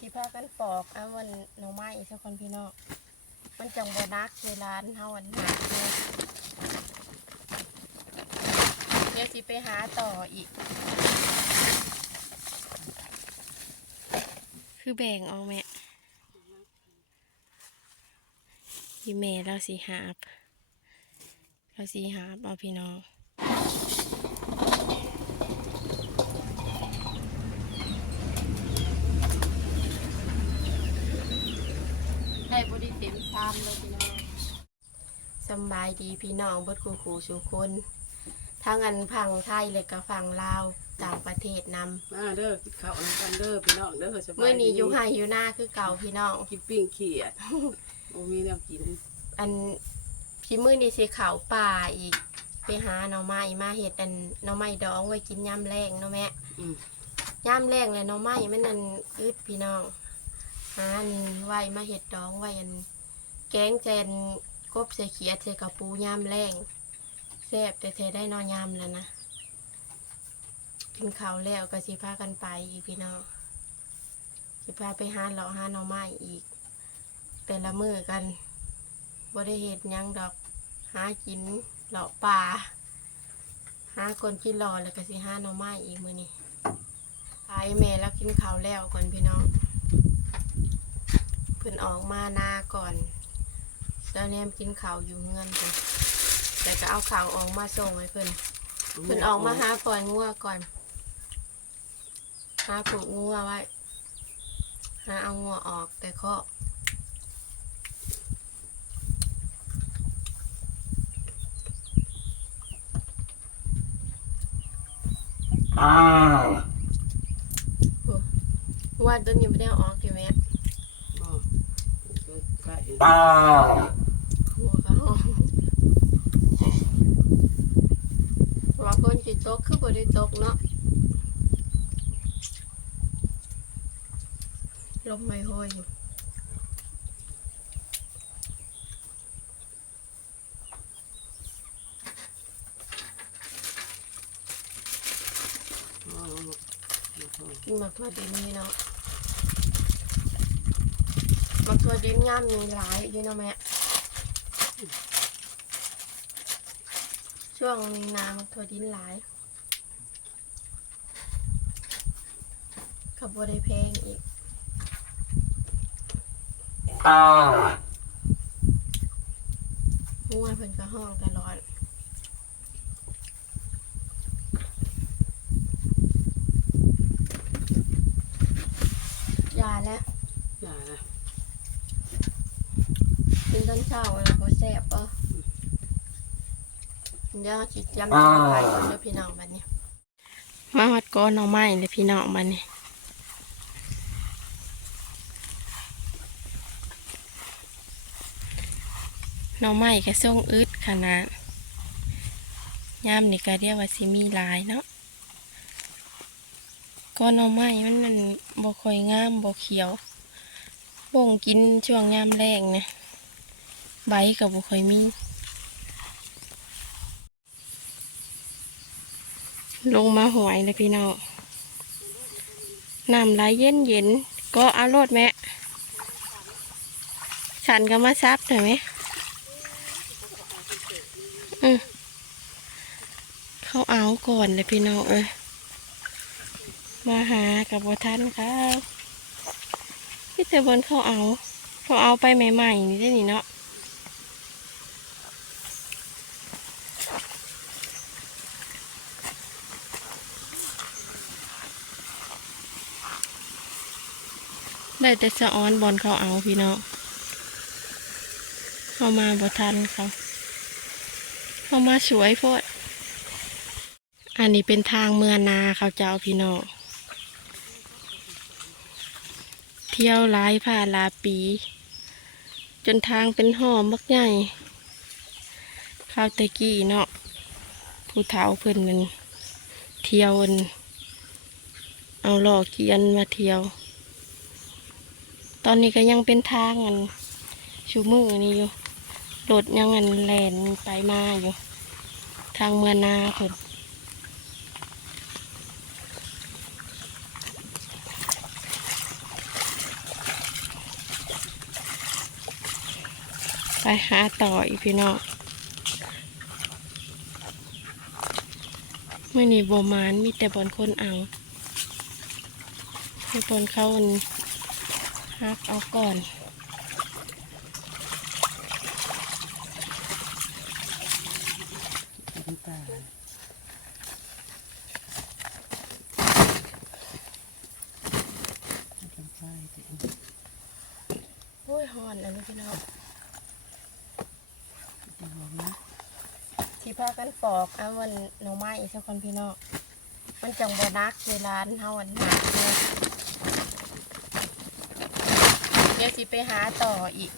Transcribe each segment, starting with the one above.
สิพากันปอกเอาวันหน่อไม้สักคนพี่น้องมันจังบ่นักเวลาเฮาอันหาเลยเดี๋ยวสิไปหาต่ออีก คือแบ่งเอาแม่พี่แม่เราสีหาบเราสีหาบเอาพี่น้อง ได้บริเต็มชามเลยพี่น้องสำบายดีพี่น้องเบดคูคูสุคนทั้งอันพังไทยเลยกับฝั่งลาวต่างประเทศนมาเด้อกินข้าวน้ำกันเด้อพี่น้องเด้อสบายำเมื่อนี้อยู่ไฮอยู่หน้าคือเก่าพี่น้อง กินปิ้งเขียดโอ้มีแนวกินอันพี่มือนี่สิเขาวป่าอีก ไปหาหน่อไม้มาเห็ดอันหน่อไม้ดองไว้กินย่ำแรงเนาะแม่อืมย่ำแรงเลยหน่อไม้มันนั่นอึดพี่น้องหาอันไว้มาเห็ดดองไว้อัน แกงแจนกบใส่เขียดใส่กระปูย่ำแรงแซ่บแต่เธอได้นอนย่ำแล้วนะ กินข้าวแล้วก็สิพากันไปอีกพี่น้องสิพาไปหาเหลาะหาหน่อไม้อีก แต่ละมือกันบ่ได้เห็ดยังดอกหากินเหลาะป่าหาคนกินรอแล้วก็สิหาหน่อไม้อีกมือนี้ไปแม่แล้วกินข้าวแล้วก่อนพี่น้องเพิ่นออกมานาก่อน ตอนนี้กินข้าวอยู่เงินเพิ่นแต่ก็เอาข้าวออกมาส่งให้เพิ่นเพิ่นออกมาหาปล่อยงัวก่อนหาผูกงัวไว้หาเอางัวออกแต่ก็ว่าต้นยังไม่ได้เอาออกอยู่ไหมอ๋อ ใกล้หัวเขาว่าคนจิตกคือบ่ได้ตกเนาะลมไม่ห้อยอยู่กินมักทั่วดินนี่เนาะ หมักทั่วดินย่ามมีหลายอยู่เนาะแม่ช่วงมีนาหมักทั่วดินหลายขับบัได้แพงอีกง่วนเพิ่นก็ห้องตลอดยาแล้ว อย่านะ กินต้นเช้าแล้วบ่แซ่บป่ะเดี๋ยวจิตจำจะไปก่อนเด้อพี่น้องบัดนี้ มาวัดก้อนหน่อไม้เลยพี่น้องบัดนี้หน่อไม้ก็ส่งอึดขนาดยามนี่ก็เรียกว่าสิมีหลายเนาะก้อนหน่อไม้มันมันบ่ค่อยงามบ่เขียวบ่งกินช่วงยามแรงนะ ใบก็บ่ค่อยมี ลงมาหวยเลยพี่น้องน้ำไหลเย็นเย็นก็อารถแม่ฉันก็มาซับหน่อยไหมอืมเขาเอาก่อนเลยพี่น้องเอ้ยมาหากับบัท่านค่ะพี่เตบนเขาเอา เขาเอาไปใหม่ๆนี่ได้นี่เนาะ ได้แต่สะอ้อนบอลเขาเอาพี่น้องเขามาบัทันเขาเข้ามาสวยโพดอันนี้เป็นทางเมืองนาเขาเจ้าพี่น้องเที่ยวหลายผ่าลาปี จนทางเป็นหอมบักใหญ่ข้าวตะกี้เนาะผู้เฒ่าเพิ่นมันเที่ยวเอาหลอกเกียนมาเที่ยว ตอนนี้ก็ยังเป็นทางอันชูมือนี่อยู่รถยังอันแล่นไปมาอยู่ ทางเมืองนาผลไปหาต่ออีกพี่น้องไม่มีโบมานมีแต่บอลคนเอาให้บอลเข้าอัน ฮักเอาก่อนโอ้ยหอนแล้วพี่น้องที่พากันปอกเอาวันหน่อไม้สักคนพี่น้องมันจังบนักเวลาเฮาวันหาเลย ดี๋ยวสิไปหาต่ออีก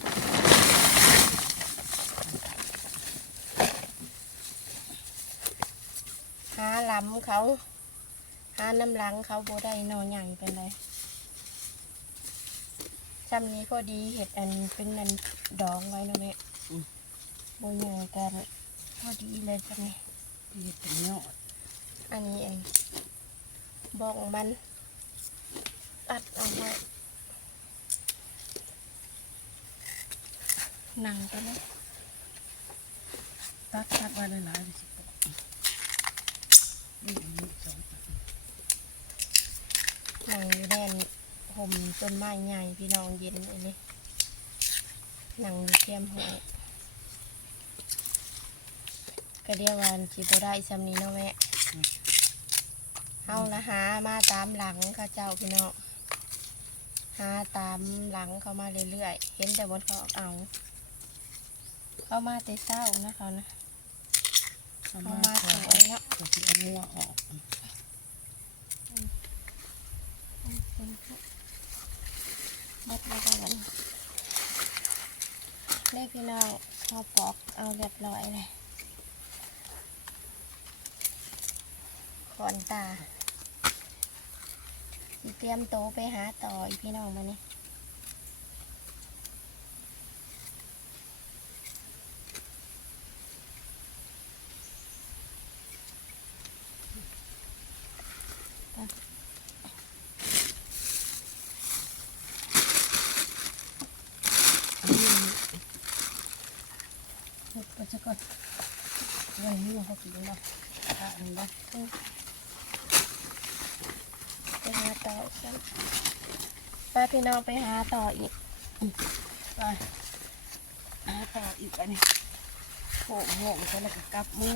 หาล้ำเขา หาน้ำหลังเขาโบได้นอนใหญ่เป็นไรจำนี้พอดีเห็ดอันเป็นนันดองไว้เนาะแม่โบใหญ่กันพอดีเลยจำนี้เห็ดเป็นยอดอันนี้เองบอกมันตัดเอาไว้ หนังตัวนี้ตัดตัดไว้หลายๆเลยสิปนี่อันนี้สองหนังอยู่แดนห่มต้นไม้ใหญ่พี่น้องเย็นอันนี้หนังเทียมหัวก็เรียกว่าจีบได้ซำนี้เนาะแม่เอาละหามาตามหลังเขาเจ้าพี่น้องหาตามหลังเขามาเรื่อยๆ เห็นแต่บนเขาเอา เข้ามาแต่เศร้านะเขานะเอาเข้ามามาสวยแล้วก็สิเอางัวออกบัดแล้วก็วันเลขพี่น้องเขาปอกเอาเรียบร้อยเลยขอนตาเตรียมโตไปหาต่ออีกพี่น้องมานี่ย ดไปซะก่อนนี่เขากินแล้วถ้าอันนี้ไปหาต่อฉันไปพี่น้องไปหาต่ออีกไปหาต่ออีกอันนี้โหงโหงเขาแล้วก็กลับมือ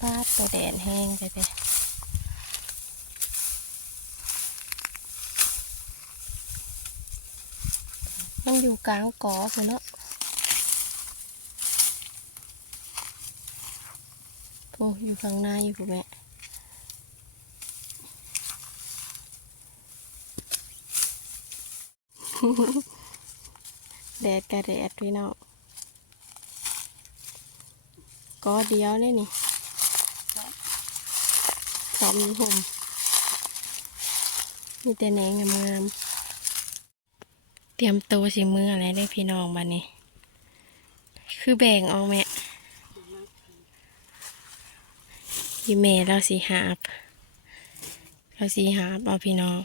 ปาดตัวแดดแห้งไปไปมันอยู่กลางกอคือเนาะโอ้อยู่ข้างในอยู่แม่แดดกระแดดพี่น้องกอเดียวเลยนี่ พร้อมผมมีแต่แหนงงามๆเตรียมตัวสิมืออะไรได้พี่น้องบันนี้ คือแบ่งออกแม่พี่เมย์เราสีหาบเราสีหาบเอาพี่น้อง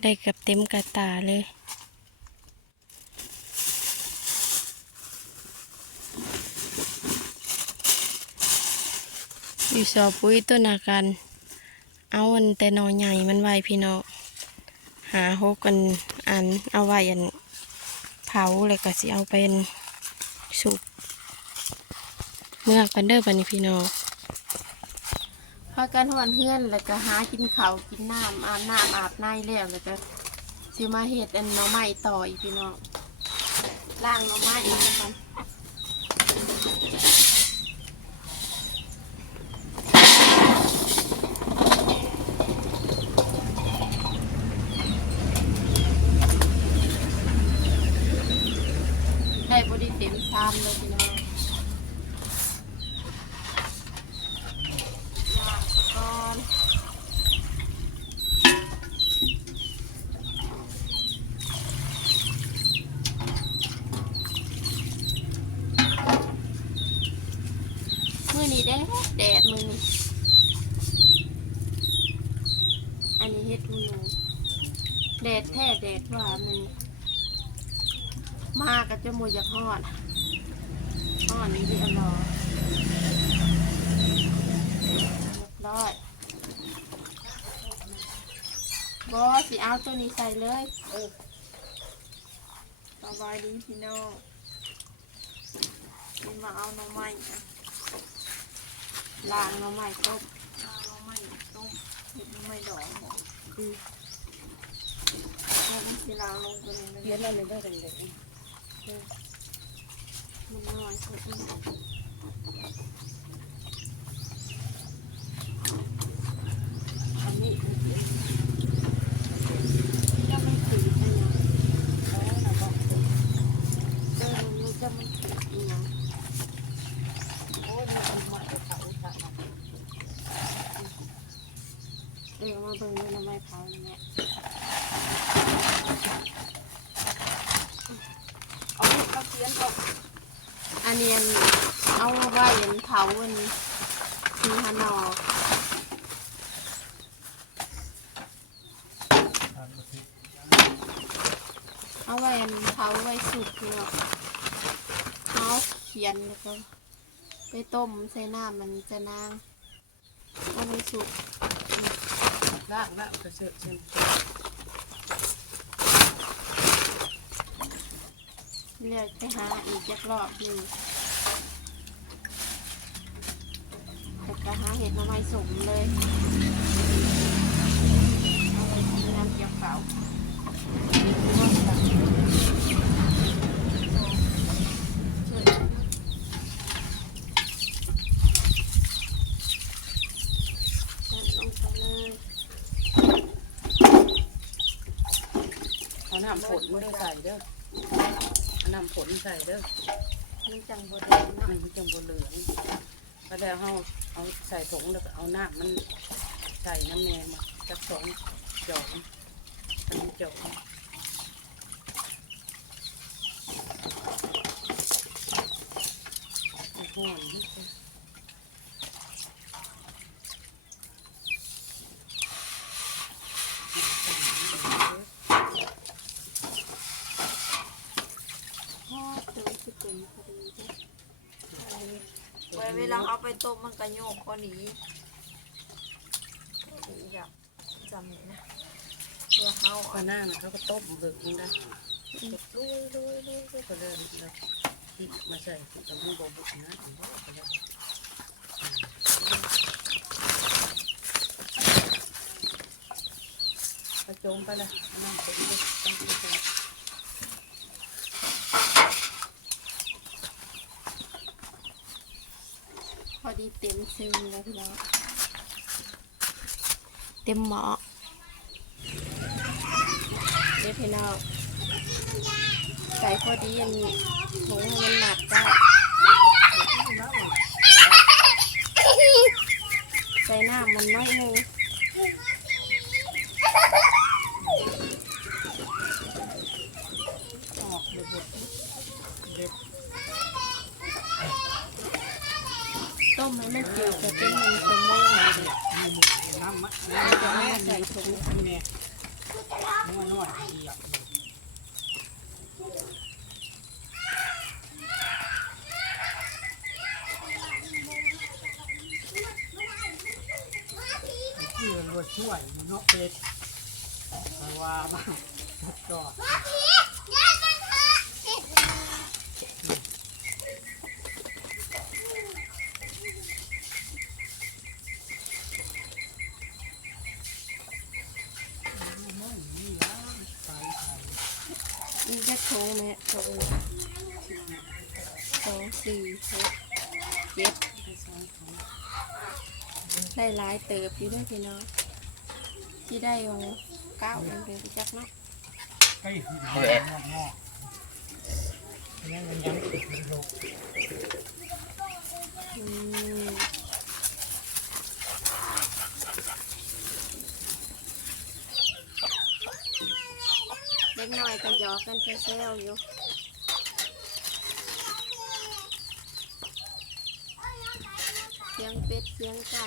ได้กับเต็มกระตาเลย อยู่สอบปุ๋ยต้นนากันเอาอันแต่นอใหญ่มันไว้พี่น้องหาหกกันอันเอาไว้อันเผาเลยก็สิเอาเป็นสุกเมื่อกันเด้อบันนี้พี่น้องพากันหอนเพื่อนแล้วก็หากินเขากินน้ำอาบน้ำอาบในแล้วแล้วก็สิมาเห็ดอันน่อไม้ต่ออีกพี่น้องล่างน่อไม้อีกกัน พ นี่แดดแดดมือนี่อันนี้เฮ็ดหูหนู แดดแท้แดดว่ามันนี่มากับจมูกจากฮอดฮอดนี่ที่อร่อยเรียบร้อยบอสิเอาตัวนี้ใส่เลยเออสบายดีพี่น้องกินมาเอาหน่อไม้นะล้างหน้ำใหม่ต้มเอาหน่อไม้ต้มเห็ดหน่อไม้ดองบอกอืมเอาน้ำสีลาวลงตัวนี้เลยเลี้ยงอะไรได้กันเด็กมันน้อยสุดนี่อันนี้จะมันขืดอะไรอย่างเออมันจะมันขืดอีหยัง โอ้ยมันมาเขาตัดมา เออมาเบิ่งเลยน้ำไม้เผานี่แหละ เอาเอาเสียนเอา อั นนี้อันเอาไว้อันเผาอันทีฮานอเอาไว้อันเผาไว้สุกเนาะเอาเขียนแล้วก็ไปต้มใส่น้ำมันจะนางก็ไม่สุกล่างแล้วกระเสือกเช่นเลือกไปหาอีกจักรอบหนึ่งแต่ก็หา เห็ดมาใหม่สมเลยเอาไปทำน้ำเกี่ยวเก่าใส่ลงไปเลยเอาน้ำผลไม่ได้ใส่เด้อเอาน้ำผลใส่เด้อมันจังบดแดงมัเนาะนจังบเหลือง ก็แล้วเอาเอาใส่ถุงแล้วก็เอาหน้ำมันใส่น้ำแนงมาจักสองจอกอันนี้จอกโอ้โหนี่จ้ะพ่อเติมสิเป็นพอดีจ้ะ เวลาเอาไปต้มมันก็โยกพอดีพอดีแบบจำนี่นะเพื่อเขาปลาหน้าน่ะเขาก็ต้มเบิกเองได้ลุยลุยลุยลุยก็เลยแล้วที่มาใส่ที่กำลังบอกบุกนะถึงว่าก็เลยกระโจมไปละนั่งไปเลยตั้งใจ อดีเต็มซึมแล้วพี่น้องเต็มหมอเดี๋ยวพี่น้องใส่พอดีอันนี้ถุงห้มันหนักได้ใส่น้ำมันน้อยหนึง ออกเลยบดเด็ด ต้ มให้มันเจียวจะเป็นมันชั่วโมงเลยน้ำมะเราจะเอามาใส่ถุงแม่นัวน้อยเดียเพื่อนว่าช่วยเนาะเป็ดว่ามันก็ อีกจะโชว์ไหมโชว์สองสี่หกเจ็ดได้หลายเติบอยู่ด้วยพี่น้องที่ได้องเก้าเองเป็นจักเนาะไปหินงอกงอกยังมันยังติดในโลก อืมเล็กน้อยก็หยอกกันแซวๆอยู่เสียงเป็ดเสียงไก่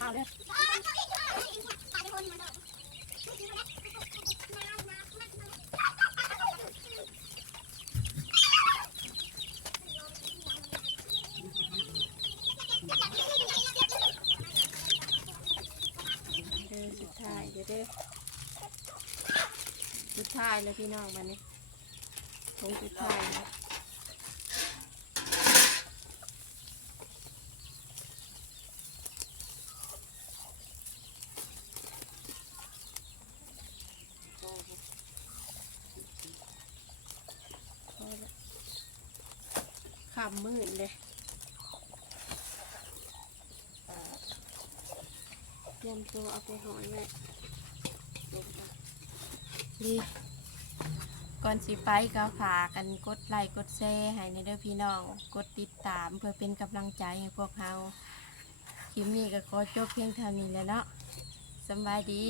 ข้าเด้อ ท้ายเด้อสุดท้ายแล้วพี่น้องวันนี้ทงสุดท้ายแล้วพอละ ขำมืดเลยเตรียมตัวเอาไปหอยแม่นี่ก่อนสิไปก็ฝากกันกดไลค์กดแชร์ให้ในเด้อพี่น้อง กดติดตามเพื่อเป็นกำลังใจให้พวกเราคลิปนี้ก็ขอจบเพียงเท่านี้แล้วเนาะสบายดี